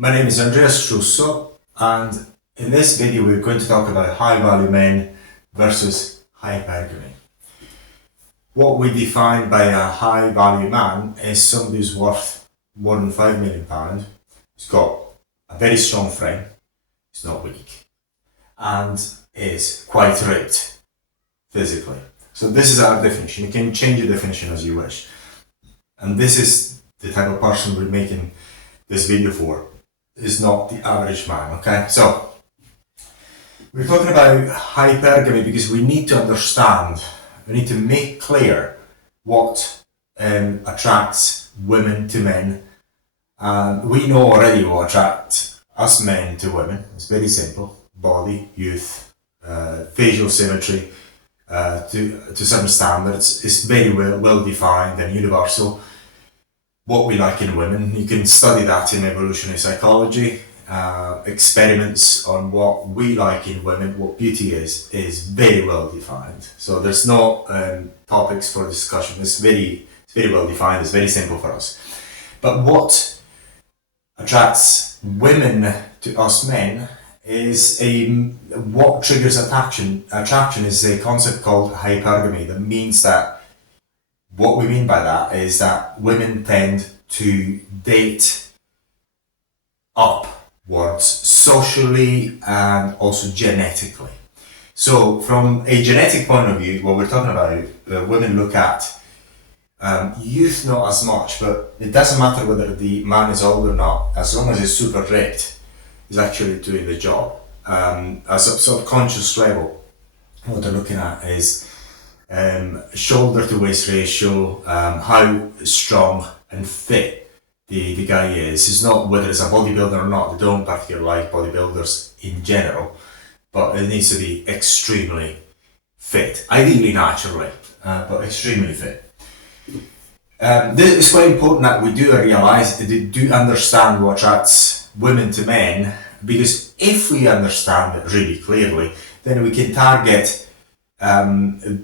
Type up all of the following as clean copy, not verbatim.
My name is Andreas Russo, and in this video we're going to talk about high-value men versus hypergamy. What we define by a high-value man is somebody who's worth more than £5 million, who's got a very strong frame, is not weak, and is quite ripped physically. So this is our definition. You can change the definition as you wish. And this is the type of person we're making this video for. Is not the average man, okay? So, we're talking about hypergamy because we need to understand, we need to make clear what attracts women to men. And we know already what attracts us men to women. It's very simple. Body, youth, facial symmetry, to some standards. It's very well defined and universal. What we like in women, you can study that in evolutionary psychology. Experiments on what we like in women, what beauty is very well defined. So there's no topics for discussion. It's very well defined. It's very simple for us. But what attracts women to us men is what triggers attraction. Attraction is a concept called hypergamy. That means that what we mean by that is that women tend to date upwards socially and also genetically. So from a genetic point of view, what we're talking about, women look at youth not as much, but it doesn't matter whether the man is old or not, as long as he's super ripped, he's actually doing the job. As a subconscious level, what they're looking at is shoulder to waist ratio, how strong and fit the guy is. It's not whether it's a bodybuilder or not. They don't particularly like bodybuilders in general, but it needs to be extremely fit, ideally naturally, but extremely fit. This is quite important that we do realize, do understand what attracts women to men, because if we understand it really clearly, then we can target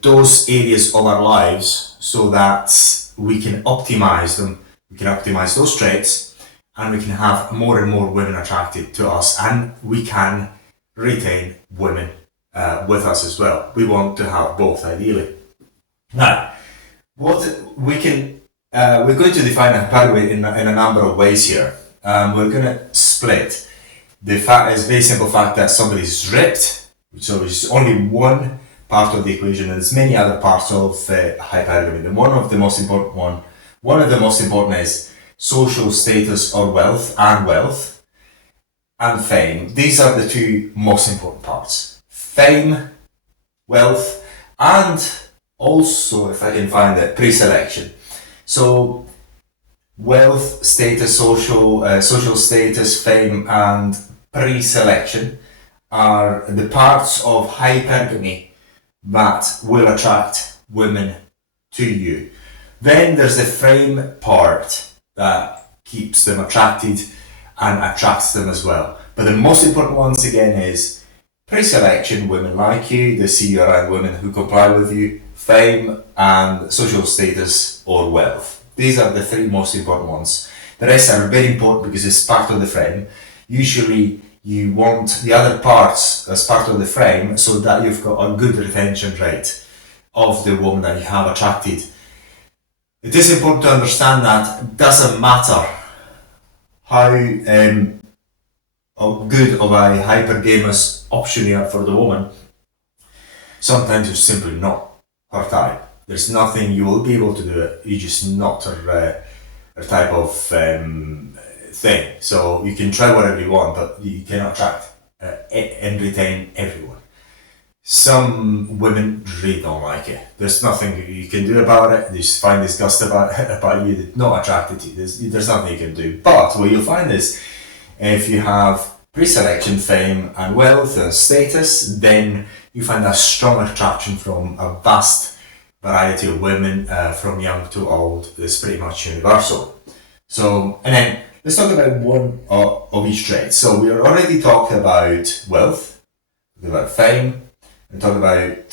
those areas of our lives so that we can optimize them, we can optimize those traits, and we can have more and more women attracted to us, and we can retain women with us as well. We want to have both, ideally. Now, what we can, we're going to define hypergamy in a number of ways here. We're going to split the fact, it's a very simple fact that somebody is ripped, so it's only one part of the equation, and there's many other parts of hypergamy. One of the most important is social status or wealth and fame. These are the two most important parts. Fame, wealth, and also, if I can find it, pre-selection. So wealth, status, social status, fame, and pre-selection are the parts of hypergamy that will attract women to you. Then there's the frame part that keeps them attracted and attracts them as well. But the most important ones again is pre-selection, women like you, they see you around women who comply with you, fame, and social status or wealth. These are the three most important ones. The rest are very important because it's part of the frame. Usually you want the other parts as part of the frame so that you've got a good retention rate of the woman that you have attracted. It is important to understand that it doesn't matter how good of a hypergamous option you have for the woman. Sometimes it's simply not her type. There's nothing, you will be able to do it, you're just not her type of thing. So you can try whatever you want, but you cannot attract and retain everyone. Some women really don't like it. There's nothing you can do about it. They just find disgust about you. They're not attracted to you. There's nothing you can do. But what you'll find is, if you have pre-selection, fame, and wealth and status, then you find a strong attraction from a vast variety of women, from young to old. It's pretty much universal. So, and then let's talk about one of each trait. So we already talked about wealth, about fame, and talk about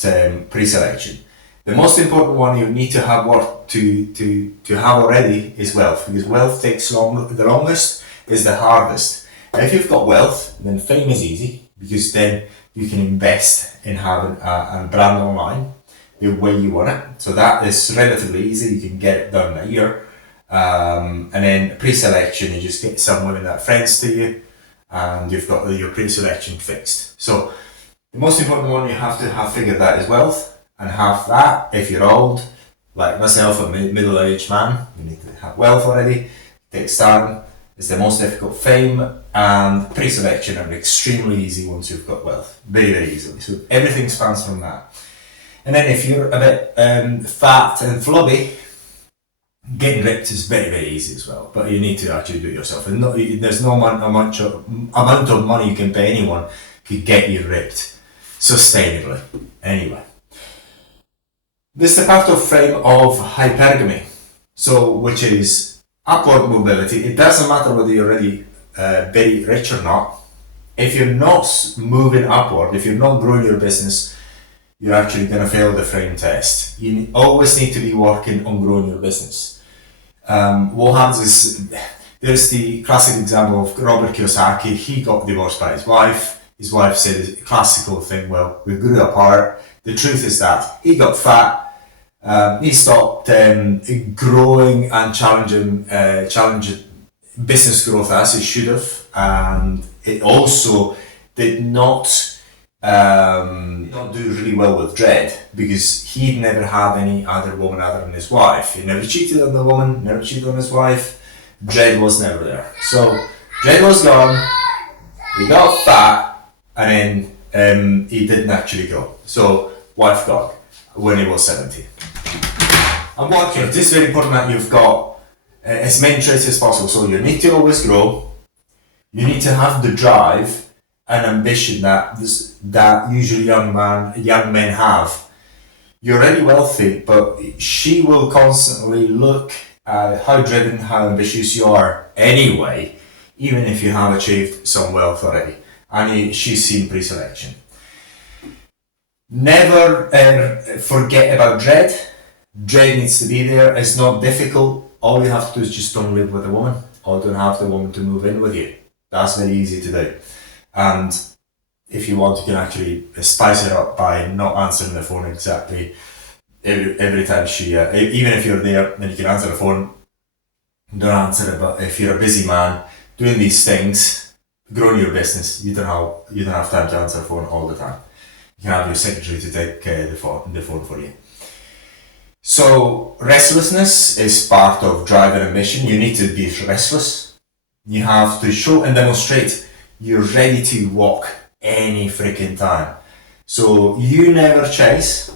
pre-selection. The most important one you need to have to have already is wealth, because wealth takes the longest, is the hardest. If you've got wealth, then fame is easy because then you can invest in having a brand online the way you want it. So that is relatively easy. You can get it done in a year. And then pre-selection, you just get some women that are friends to you, and you've got your pre-selection fixed. So the most important one you have to have figured out is wealth, and have that if you're old, like myself, a middle-aged man. You need to have wealth already. Takes time. It's the most difficult. Fame and pre-selection are extremely easy once you've got wealth, very very easily. So everything spans from that. And then if you're a bit fat and flabby, getting ripped is very very easy as well. But you need to actually do it yourself. And there's no amount of money you can pay anyone to get you ripped sustainably. Anyway, this is the part of frame of hypergamy. So which is upward mobility. It doesn't matter whether you're already very rich or not. If you're not moving upward, if you're not growing your business, you're actually going to fail the frame test. You always need to be working on growing your business. What happens is, there's the classic example of Robert Kiyosaki. He got divorced by his wife. His wife said a classical thing, well, we grew apart. The truth is that he got fat. He stopped growing and challenging business growth as he should have, and it also did not do really well with Dread because he'd never had any other woman other than his wife. He never cheated on the woman, never cheated on his wife. Dread was never there. So Dread was gone. He got fat, and then he didn't actually go. So wife got when he was 70. And what this is very important that you've got as many traits as possible. So you need to always grow. You need to have the drive and ambition that usually young men have. You're already wealthy, but she will constantly look at how driven, how ambitious you are anyway, even if you have achieved some wealth already. And she's seen pre-selection. Never forget about Dread. Dread needs to be there. It's not difficult. All you have to do is just don't live with a woman, or don't have the woman to move in with you. That's very easy to do. And if you want, you can actually spice it up by not answering the phone exactly every time she, even if you're there, then you can answer the phone. Don't answer it. But if you're a busy man doing these things, growing your business, you don't have time to answer the phone all the time. You can have your secretary to take the phone for you. So restlessness is part of drive and ambition. You need to be restless. You have to show and demonstrate you're ready to walk any freaking time. So you never chase,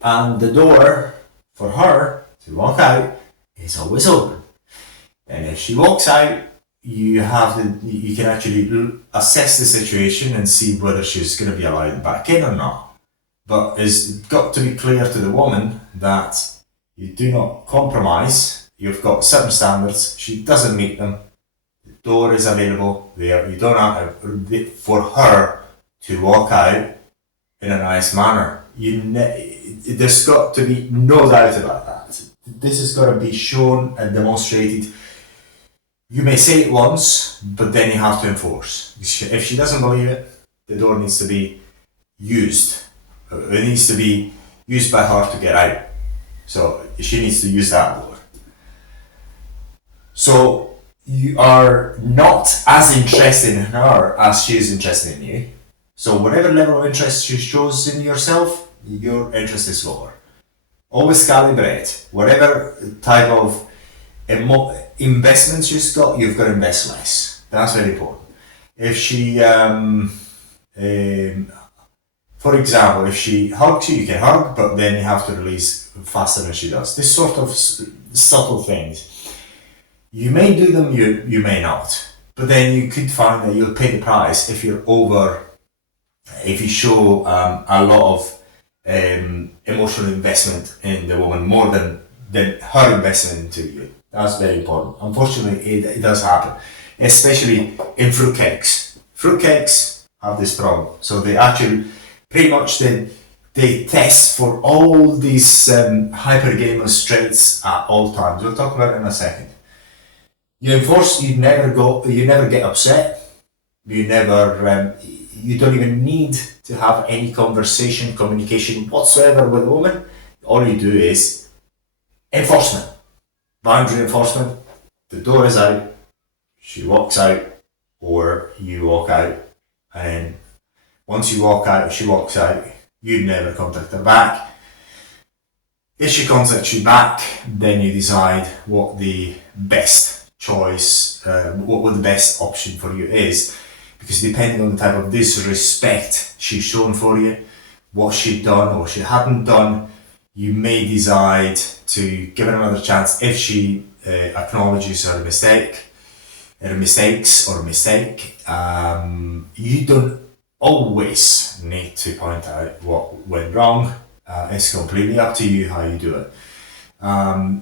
and the door for her to walk out is always open. And if she walks out, you can actually assess the situation and see whether she's going to be allowed back in or not. But it's got to be clear to the woman that you do not compromise. You've got certain standards. She doesn't meet them. The door is available there. You don't have for her to walk out in a nice manner. There's got to be no doubt about that. This has got to be shown and demonstrated. You may say it once, but then you have to enforce. If she doesn't believe it, the door needs to be used. It needs to be used by her to get out. So she needs to use that door. So you are not as interested in her as she is interested in you. So whatever level of interest she shows in yourself, your interest is lower. Always calibrate. Whatever type of investments you've got to invest less. That's very important. If she, for example, if she hugs you, you can hug, but then you have to release faster than she does. This sort of subtle things. You may do them, you may not. But then you could find that you'll pay the price if you show a lot of emotional investment in the woman more than her investment into you. That's very important. Unfortunately, it does happen, especially in fruitcakes. Fruitcakes have this problem. So they actually pretty much they test for all these hypergamous traits at all times. We'll talk about it in a second. You enforce. You never get upset. You never. You don't even need to have any conversation, communication whatsoever with a woman. All you do is enforcement, boundary enforcement. The door is out. She walks out, or you walk out, and once you walk out, she walks out. You never contact her back. If she contacts you back, then you decide what the best choice, what the best option for you is. Because depending on the type of disrespect she's shown for you, what she'd done or she hadn't done, you may decide to give her another chance if she acknowledges her mistake, her mistakes or mistake. You don't always need to point out what went wrong. It's completely up to you how you do it.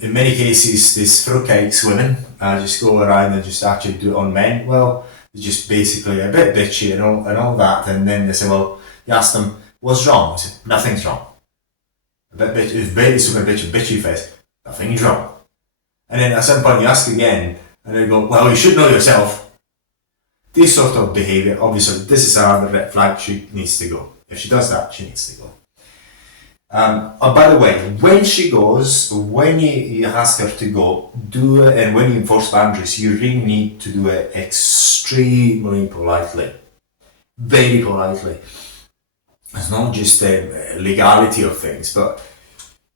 In many cases, these fruitcakes women just go around and just actually do it on men. Well, they're just basically a bit bitchy and all that, and then they say, well, you ask them, what's wrong? I said, nothing's wrong. A bit bitchy, it's very super bitchy face, nothing's wrong. And then at some point you ask again, and they go, well, you should know yourself. This sort of behaviour, obviously, this is another red flag. She needs to go. If she does that, she needs to go. By the way, when she goes, when you ask her to go, do it, and when you enforce boundaries, you really need to do it extremely politely. Very politely. It's not just the legality of things, but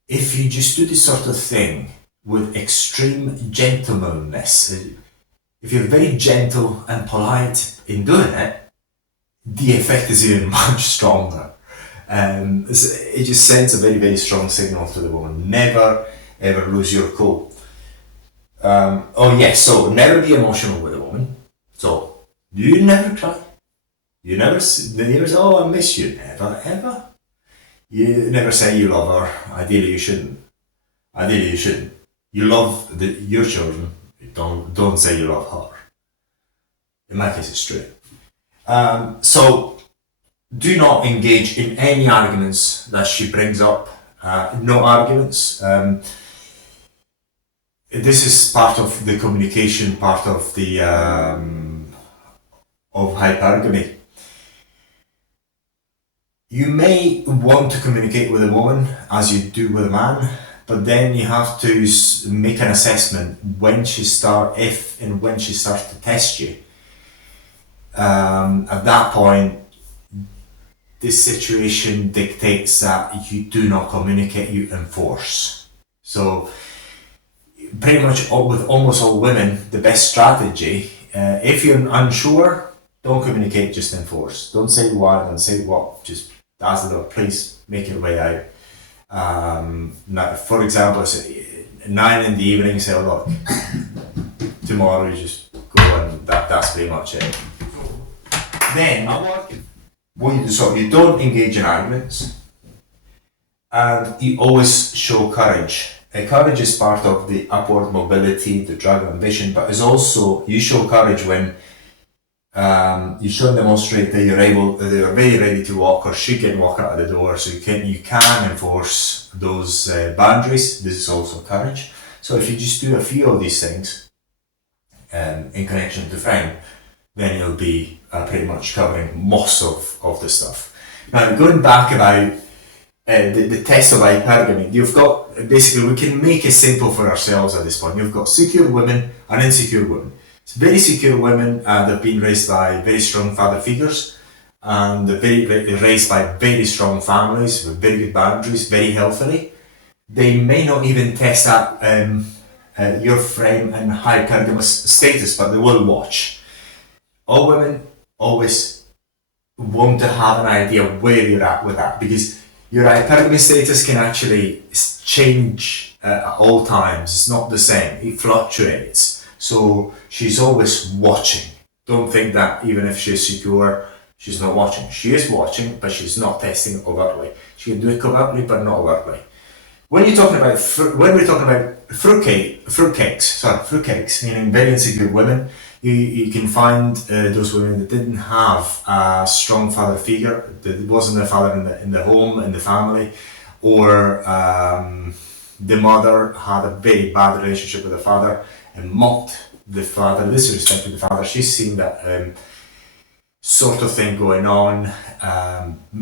if you just do this sort of thing with extreme gentlemanliness, if you're very gentle and polite in doing it, the effect is even much stronger. It just sends a very, very strong signal to the woman. Never, ever lose your cool. So never be emotional with a woman. So, you never cry. You never say, oh, I miss you. Never, ever. You never say you love her. Ideally, you shouldn't. You love your children. Don't say you love her. In my case, it's true. So, do not engage in any arguments that she brings up. No arguments. This is part of the communication, part of the of hypergamy. You may want to communicate with a woman as you do with a man, but then you have to make an assessment if and when she starts to test you. At that point, this situation dictates that you do not communicate, you enforce. So, pretty much with almost all women, the best strategy, if you're unsure, don't communicate, just enforce. Don't say why, don't say what, just ask the door, please make your way out. Now, for example, say 9 in the evening, say, look, tomorrow you just go, and that's pretty much it. Then, what you do, so you don't engage in arguments, and you always show courage. Courage is part of the upward mobility, the drive of ambition, but is also, you show courage when you show and demonstrate that you're very ready to walk, or she can walk out of the door, so you can enforce those boundaries. This is also courage. So if you just do a few of these things in connection to frame, then you'll be pretty much covering most of the stuff. Now, going back about the test of hypergamy, you've got, basically, we can make it simple for ourselves at this point. You've got secure women and insecure women. It's very secure women, they've been raised by very strong father figures, and they're raised by very strong families with very good boundaries, very healthily. They may not even test out your frame and hypergamous status, but they will watch. All women always want to have an idea where you're at with that, because your hypergamy status can actually change at all times. It's not the same, it fluctuates. So she's always watching. Don't think that even if she's secure, she's not watching. She is watching, but she's not testing overtly. She can do it covertly, but not overtly. When we're talking about fruitcakes, meaning very insecure women, you can find those women that didn't have a strong father figure, that wasn't a father in the home, in the family, or the mother had a very bad relationship with the father and mocked the father, disrespected the father. She's seen that sort of thing going on.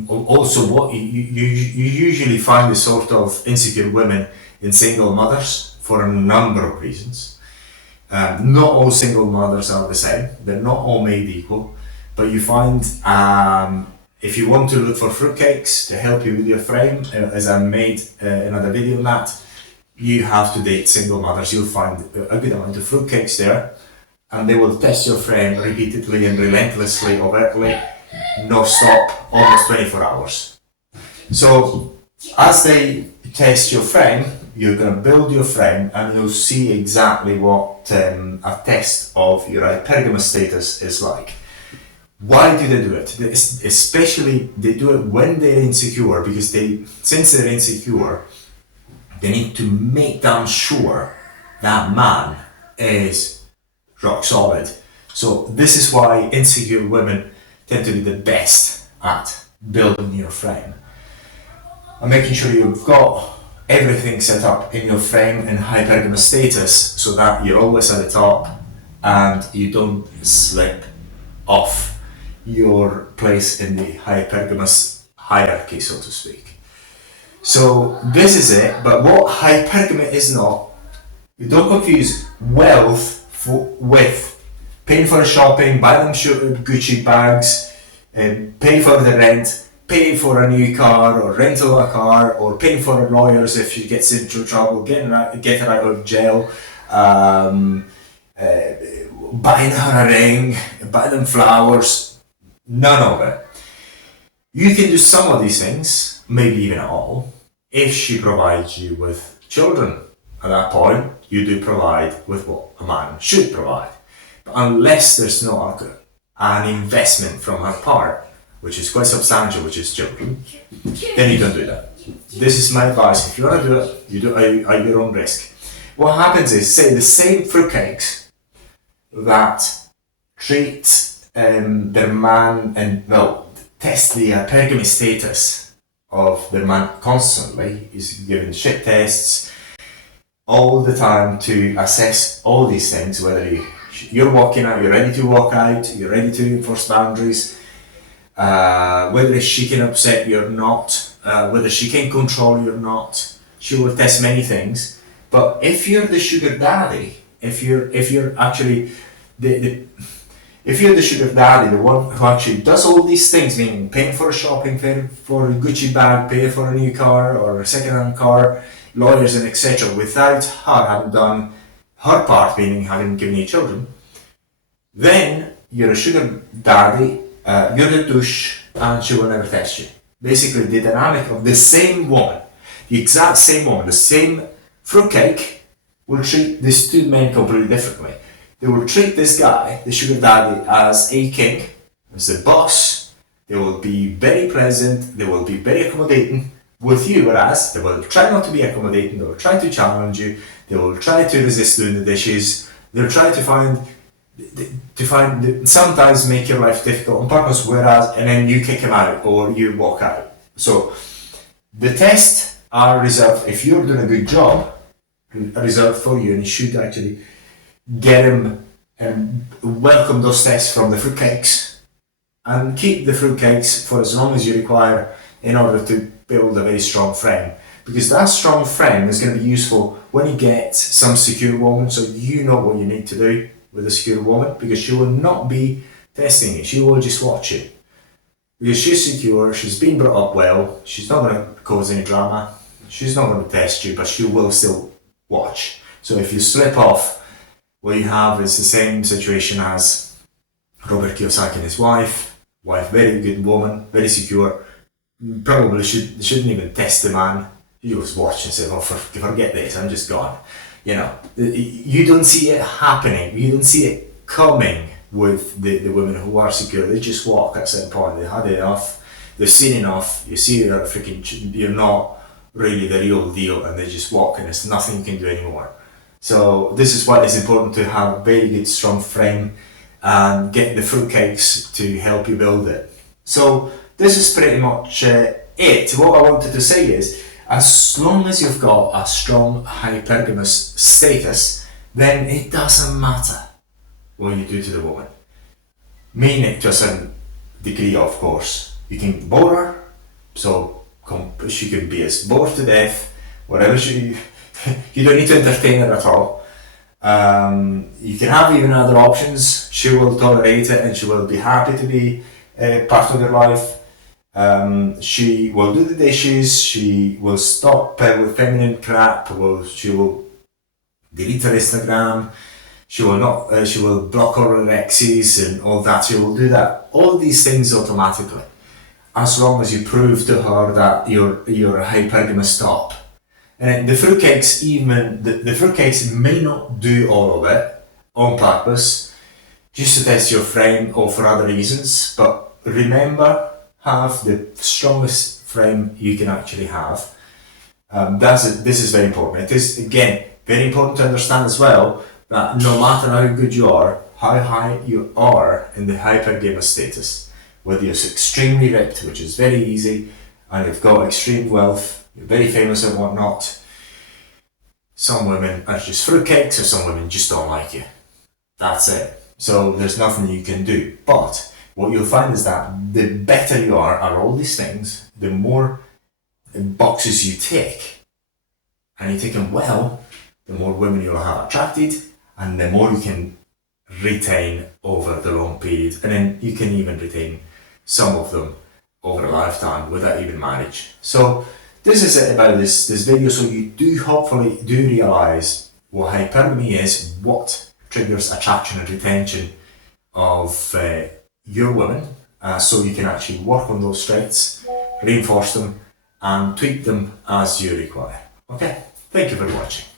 Also, what you usually find is sort of insecure women in single mothers for a number of reasons. Not all single mothers are the same. They're not all made equal. But you find, if you want to look for fruitcakes to help you with your frame, as I made another video on that, you have to date single mothers. You'll find a good amount of fruitcakes there, and they will test your frame repeatedly and relentlessly, overtly, non-stop, almost 24 hours. So as they test your frame, you're going to build your frame and you'll see exactly what a test of your hypergamous status is like. Why do they do it? Especially they do it when they're insecure, because since they're insecure, they need to make damn sure that man is rock solid. So this is why insecure women tend to be the best at building your frame and making sure you've got everything set up in your frame in hypergamous status, so that you're always at the top and you don't slip off your place in the hypergamous hierarchy, so to speak. So this is it, but what hypergamy is not, you don't confuse wealth with paying for shopping, buy them Gucci bags, pay for the rent, pay for a new car or rental a car, or paying for lawyers if she gets into trouble, get her out of jail, buying her a ring, buy them flowers. None of it. You can do some of these things, maybe even all, if she provides you with children. At that point, you do provide with what a man should provide. But unless there's not an investment from her part, which is quite substantial, which is children, then you don't do that. This is my advice. If you want to do it, you do it at your own risk. What happens is, say the same fruitcakes that treat their man and test the hypergamy status of their man constantly, is given shit tests all the time to assess all these things, whether you're walking out, you're ready to walk out, you're ready to enforce boundaries, whether she can upset you or not, whether she can control you or not. She will test many things. But if you're the sugar daddy, if you're actually if you're the sugar daddy, the one who actually does all these things, meaning paying for shopping, paying for a Gucci bag, paying for a new car or a second-hand car, lawyers and etc., without her having done her part, meaning having given you children, then you're a sugar daddy, you're the douche, and she will never test you. Basically, the dynamic of the same woman, the exact same woman, the same fruitcake, will treat these two men completely differently. They will treat this guy, the sugar daddy, as a king, as the boss. They will be very present, they will be very accommodating with you, whereas they will try not to be accommodating, they will try to challenge you, they will try to resist doing the dishes, they'll try to sometimes make your life difficult on purpose, and then you kick him out or you walk out. So the tests are reserved, if you're doing a good job, reserved for you, and you should actually get him and welcome those tests from the fruitcakes and keep the fruitcakes for as long as you require in order to build a very strong frame, because that strong frame is going to be useful when you get some secure woman, so you know what you need to do with a secure woman, because she will not be testing you, she will just watch you, because she's secure, she's been brought up well, she's not going to cause any drama, she's not going to test you, but she will still watch. So if you slip off, what you have is the same situation as Robert Kiyosaki and his wife, very good woman, very secure, probably shouldn't even test the man. You just watch and say, oh, forget this, I'm just gone. You know, you don't see it happening, you don't see it coming with the women who are secure. They just walk at a certain point, they had enough, they've seen enough, you see you're not really the real deal, and they just walk and there's nothing you can do anymore. So this is why it's important to have a very good strong frame and get the fruitcakes to help you build it. So this is pretty much it. What I wanted to say is, as long as you've got a strong hypergamous status, then it doesn't matter what you do to the woman. Mean it to a certain degree, of course. You can bore her, so she can be as bored to death, whatever she. You don't need to entertain her at all. You can have even other options. She will tolerate it and she will be happy to be part of your life. She will do the dishes. She will stop with feminine crap. She will delete her Instagram. She will not. She will block all her exes and all that. She will do that. All these things automatically, as long as you prove to her that you're a hypergamous top. And the fruitcakes, even the fruitcakes may not do all of it on purpose, just to test your frame or for other reasons. But remember, have the strongest frame you can actually have. This is very important. It is, again, very important to understand as well that no matter how good you are, how high you are in the hypergamous status, whether you're extremely ripped, which is very easy, and you've got extreme wealth, you're very famous and whatnot, some women are just fruitcakes or some women just don't like you. That's it. So there's nothing you can do. But what you'll find is that the better you are at all these things, the more boxes you tick, and you tick them well, the more women you'll have attracted, and the more you can retain over the long period. And then you can even retain some of them over a lifetime without even marriage. So this is it about this video. So you do hopefully realize what hypergamy is, what triggers attraction and retention of your woman, so you can actually work on those traits, reinforce them, and tweak them as you require. Okay, thank you for watching.